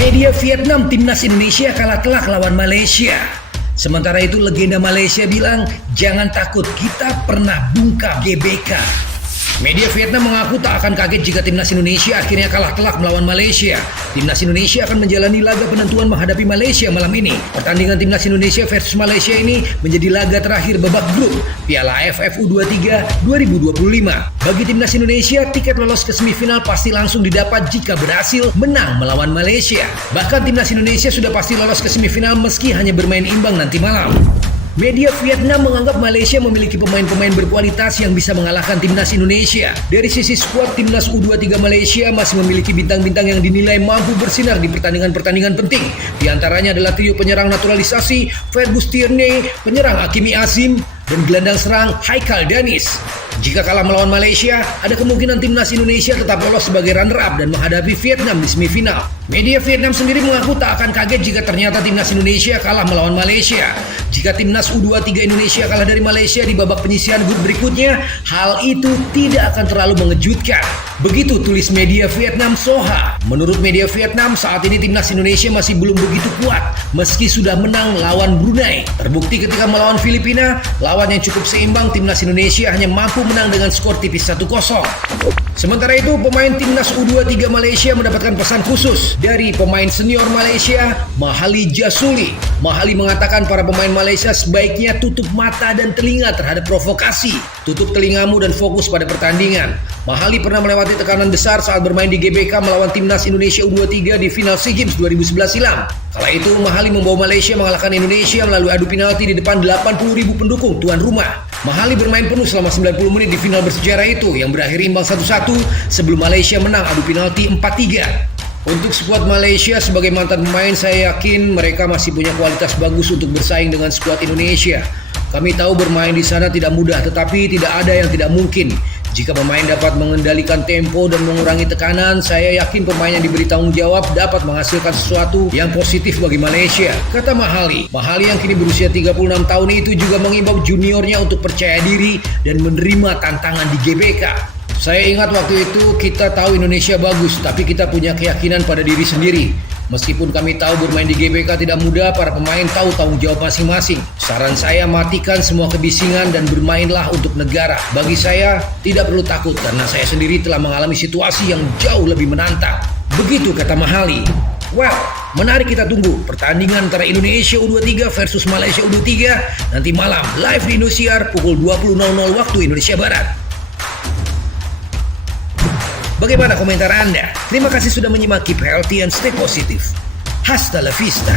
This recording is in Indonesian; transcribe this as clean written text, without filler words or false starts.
Media Vietnam, timnas Indonesia kalah telak lawan Malaysia. Sementara itu legenda Malaysia bilang, jangan takut, kita pernah bungkam GBK. Media Vietnam mengaku tak akan kaget jika timnas Indonesia akhirnya kalah telak melawan Malaysia. Timnas Indonesia akan menjalani laga penentuan menghadapi Malaysia malam ini. Pertandingan timnas Indonesia versus Malaysia ini menjadi laga terakhir babak grup Piala AFF U23 2025. Bagi timnas Indonesia, tiket lolos ke semifinal pasti langsung didapat jika berhasil menang melawan Malaysia. Bahkan timnas Indonesia sudah pasti lolos ke semifinal meski hanya bermain imbang nanti malam. Media Vietnam menganggap Malaysia memiliki pemain-pemain berkualitas yang bisa mengalahkan timnas Indonesia. Dari sisi skuad, timnas U23 Malaysia masih memiliki bintang-bintang yang dinilai mampu bersinar di pertandingan-pertandingan penting. Di antaranya adalah trio penyerang naturalisasi Fergus Tierney, penyerang Hakimi Azim, dan gelandang serang Haikal Danis. Jika kalah melawan Malaysia, ada kemungkinan timnas Indonesia tetap lolos sebagai runner-up dan menghadapi Vietnam di semifinal. Media Vietnam sendiri mengaku tak akan kaget jika ternyata timnas Indonesia kalah melawan Malaysia. Jika timnas U23 Indonesia kalah dari Malaysia di babak penyisihan grup berikutnya, hal itu tidak akan terlalu mengejutkan. Begitu tulis media Vietnam Soha. Menurut media Vietnam, saat ini timnas Indonesia masih belum begitu kuat meski sudah menang lawan Brunei. Terbukti ketika melawan Filipina, lawan yang cukup seimbang, timnas Indonesia hanya mampu menang dengan skor tipis 1-0. Sementara itu, pemain timnas U23 Malaysia mendapatkan pesan khusus dari pemain senior Malaysia, Mahali Jasuli. Mahali mengatakan para pemain Malaysia sebaiknya tutup mata dan telinga terhadap provokasi. Tutup telingamu dan fokus pada pertandingan. Mahali pernah melewati tekanan besar saat bermain di GBK melawan timnas Indonesia U23 di final SEA Games 2011 silam. Kala itu, Mahali membawa Malaysia mengalahkan Indonesia melalui adu penalti di depan 80.000 pendukung tuan rumah. Mahali bermain penuh selama 90 menit di final bersejarah itu yang berakhir imbang 1-1 sebelum Malaysia menang adu penalti 4-3. Untuk skuad Malaysia sebagai mantan pemain, saya yakin mereka masih punya kualitas bagus untuk bersaing dengan skuad Indonesia. Kami tahu bermain di sana tidak mudah, tetapi tidak ada yang tidak mungkin. Jika pemain dapat mengendalikan tempo dan mengurangi tekanan, saya yakin pemain yang diberi tanggung jawab dapat menghasilkan sesuatu yang positif bagi Malaysia, kata Mahali. Mahali yang kini berusia 36 tahun itu juga mengimbau juniornya untuk percaya diri dan menerima tantangan di GBK. Saya ingat waktu itu kita tahu Indonesia bagus, tapi kita punya keyakinan pada diri sendiri. Meskipun kami tahu bermain di GBK tidak mudah, para pemain tahu tanggung jawab masing-masing. Saran saya, matikan semua kebisingan dan bermainlah untuk negara. Bagi saya, tidak perlu takut karena saya sendiri telah mengalami situasi yang jauh lebih menantang. Begitu kata Mahali. Well, menarik, kita tunggu pertandingan antara Indonesia U23 versus Malaysia U23 nanti malam live di Indosiar pukul 20.00 waktu Indonesia Barat. Bagaimana komentar Anda? Terima kasih sudah menyimak. Keep healthy and stay positive. Hasta la vista.